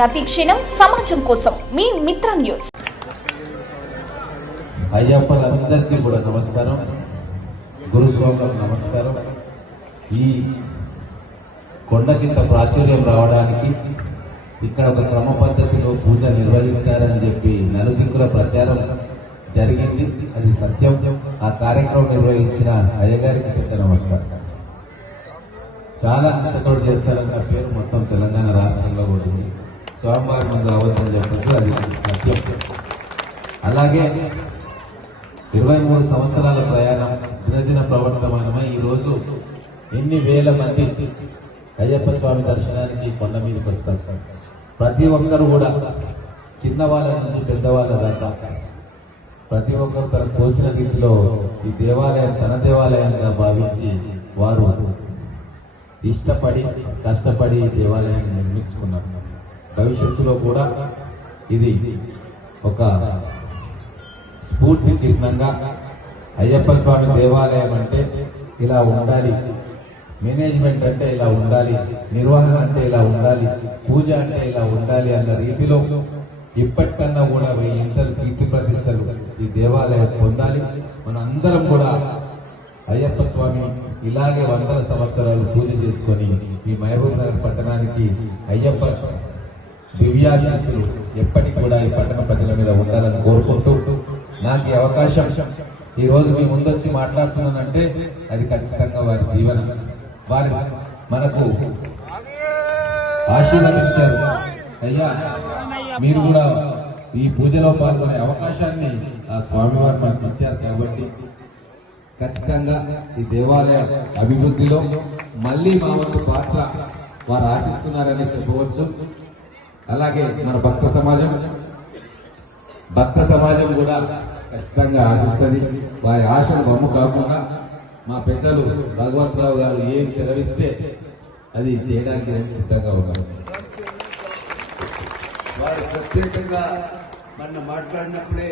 ప్రతి క్షణం సమాజం కోసం మీ మిత్ర న్యూస్. అయ్యప్పలందరికీ కూడా నమస్కారం, గురుస్వాములకు నమస్కారం. ఈ కొండకింత ప్రాచుర్యం రావడానికి ఇక్కడ ఒక క్రమ పద్ధతిలో పూజ నిర్వహిస్తారని చెప్పి నలుదిక్కుల ప్రచారం జరిగింది. అది సత్యం. ఆ కార్యక్రమం నిర్వహించిన అయ్యగారికి పెద్ద నమస్కారం. చాలా నిష్ఠతో చేస్తారన్న పేరు మొత్తం తెలంగాణ రాష్ట్రంలో పోతుంది. స్వామివారి ముందు రావద్దని చెప్పచ్చు, అది సత్యం. అలాగే 23 సంవత్సరాల ప్రయాణం దినదిన ప్రవర్తమానమై ఈరోజు ఎన్ని వేల మంది అయ్యప్ప స్వామి దర్శనానికి కొండ మీదకి వస్తారు. ప్రతి ఒక్కరు కూడా చిన్నవాళ్ళ నుంచి పెద్దవాళ్ళ దాకా ప్రతి ఒక్కరు తన తోచిన రీతిలో ఈ దేవాలయం తన దేవాలయంగా భావించి వారు ఇష్టపడి కష్టపడి ఈ దేవాలయాన్ని నిర్మించుకున్నారు. భవిష్యత్తులో కూడా ఇది ఒక స్ఫూర్తి చిహ్నంగా అయ్యప్ప స్వామి దేవాలయం అంటే ఇలా ఉండాలి, మేనేజ్మెంట్ అంటే ఇలా ఉండాలి, నిర్వహణ అంటే ఇలా ఉండాలి, పూజ అంటే ఇలా ఉండాలి అన్న రీతిలో ఇప్పటికన్నా కూడా 1000 కీర్తి ప్రతిష్టలు ఈ దేవాలయం పొందాలి. మన అందరం కూడా అయ్యప్ప స్వామి ఇలాగే 100 సంవత్సరాలు పూజ చేసుకొని ఈ మహబూబ్ నగర్ పట్టణానికి అయ్యప్ప దివ్యాశీస్సులు ఎప్పటికి కూడా ఈ పట్టణ ప్రజల మీద ఉండాలని కోరుకుంటూ, నాకు ఈ అవకాశం ఈ రోజు మీ ముందొచ్చి మాట్లాడుతున్నానంటే అది ఖచ్చితంగా వారి దీవెన. వారి మనకు ఆశీర్వదించారు. అయ్యా మీరు కూడా ఈ పూజలో పాల్గొనే అవకాశాన్ని ఆ స్వామివారు మనకు ఇచ్చారు. కాబట్టి ఖచ్చితంగా ఈ దేవాలయ అభివృద్ధిలో మళ్ళీ మా వంతు పాత్ర వారు ఆశిస్తున్నారని చెప్పవచ్చు. అలాగే మన భక్త సమాజం కూడా ఖచ్చితంగా ఆశిస్తుంది. వారి ఆశలు బొమ్మ కాకుండా మా పెద్దలు భగవంతరావు గారు ఏం సెలవిస్తే అది చేయడానికి నేను సిద్ధంగా ఉన్నాను. వారు ప్రత్యేకంగా మన మాట్లాడినప్పుడే